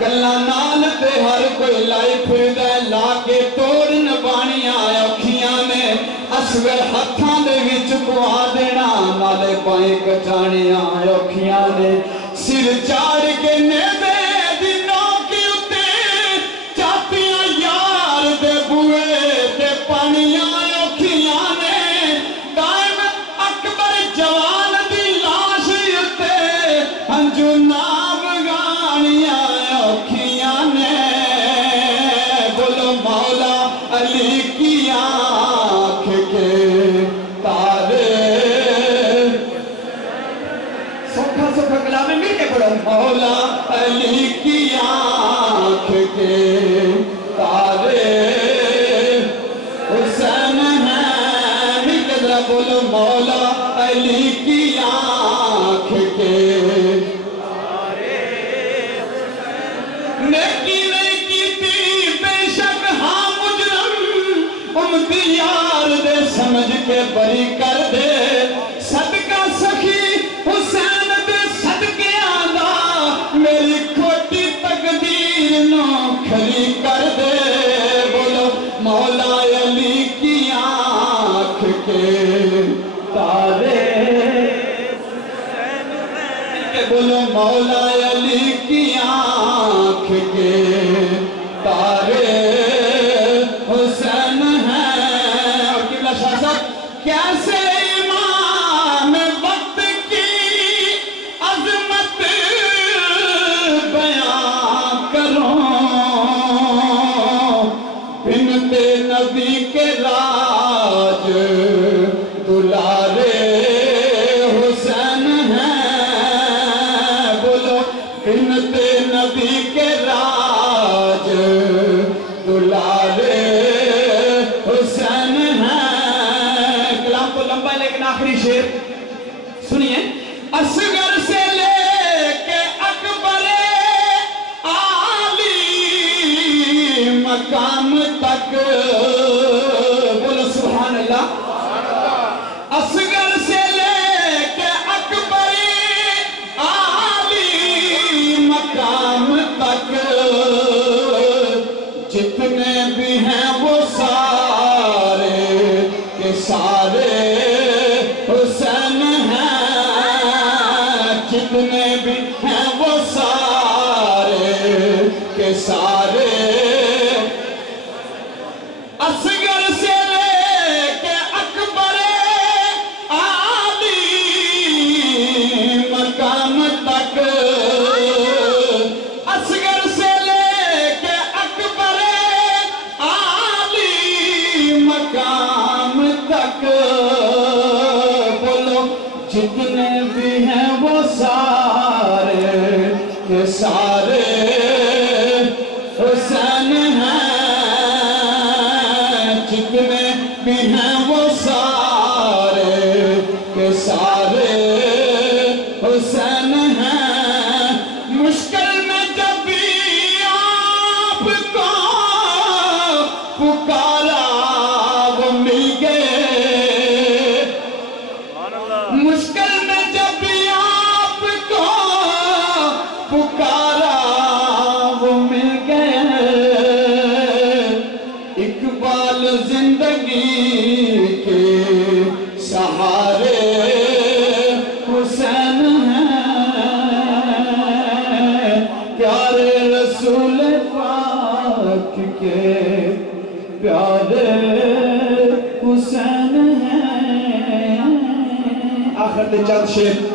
گلا نال تے ہر کوئی لائی پھر دے لا کے توڑن بانیاں اوکھیاں نے اصغر ہتھاں دے وچ پوا دینا نالے پائیں کٹانیاں اوکھیاں نے سر چاڑ کے نیدے دی نوکی اتے چاپیاں یار دے بوئے تے پانیاں اوکھیاں نے دائم اکبر جوان دی لاش اتے ہنجو ناب گانیاں اوکھیاں نے بولو مولا علی کی آنکھ کے تارے سوکھا سوکھا کلام میں مل کے پڑھو مولا علی کی آنکھ کے تارے حسین ہیں مل کے ذرا بولو مولا علی کی آنکھ کے نیکی نہیں کی تھی بے شک ہاں مجرم امتی یار دے سمجھ کے بری کر دے صدقہ سخی حسین دے صدقے آدھا میری کھوٹی تقدیر نو کھلی کر دے بولو مولا علی کی آنکھ کے تارے بولو مولا علی کی آنکھ کے تارے حسین ہیں اور قبلہ شاہ صاحب کیسے امام وقت کی عظمت بیان کروں بنت نبی کے راج دلارے حسین ہیں بولو بنت نبی کے راج دلارے حسین ہیں کلام تو لمبا ہے لیکن آخری شعر سنیے اصغر سے لے کے اکبر عالی مقام تک بولو سبحان اللہ اصغر سے لے کے اکبر عالی مقام تک جتنے بھی ہیں وہ سارے کے سارے حسین ہیں جتنے بھی ہیں وہ سارے کے سارے اصغر سے لے کے اکبر عالی مقام تک اصغر سے لے کے اکبر عالی مقام تک بولو جتنے بھی ہیں وہ سارے کے سارے حسین ہیں جتنے بھی ہیں وہ سارے کے سارے حسین ہیں مشکل میں جب بھی آپ کو پکارا وہ مل گئے مشکل میں جب بھی آپ کو پکارا وہ مل گئے اقبال زندگی کے سہارے حسین ہیں پیارے رسول پاک کے پیارے حسین ہیں آخر تے چند شعر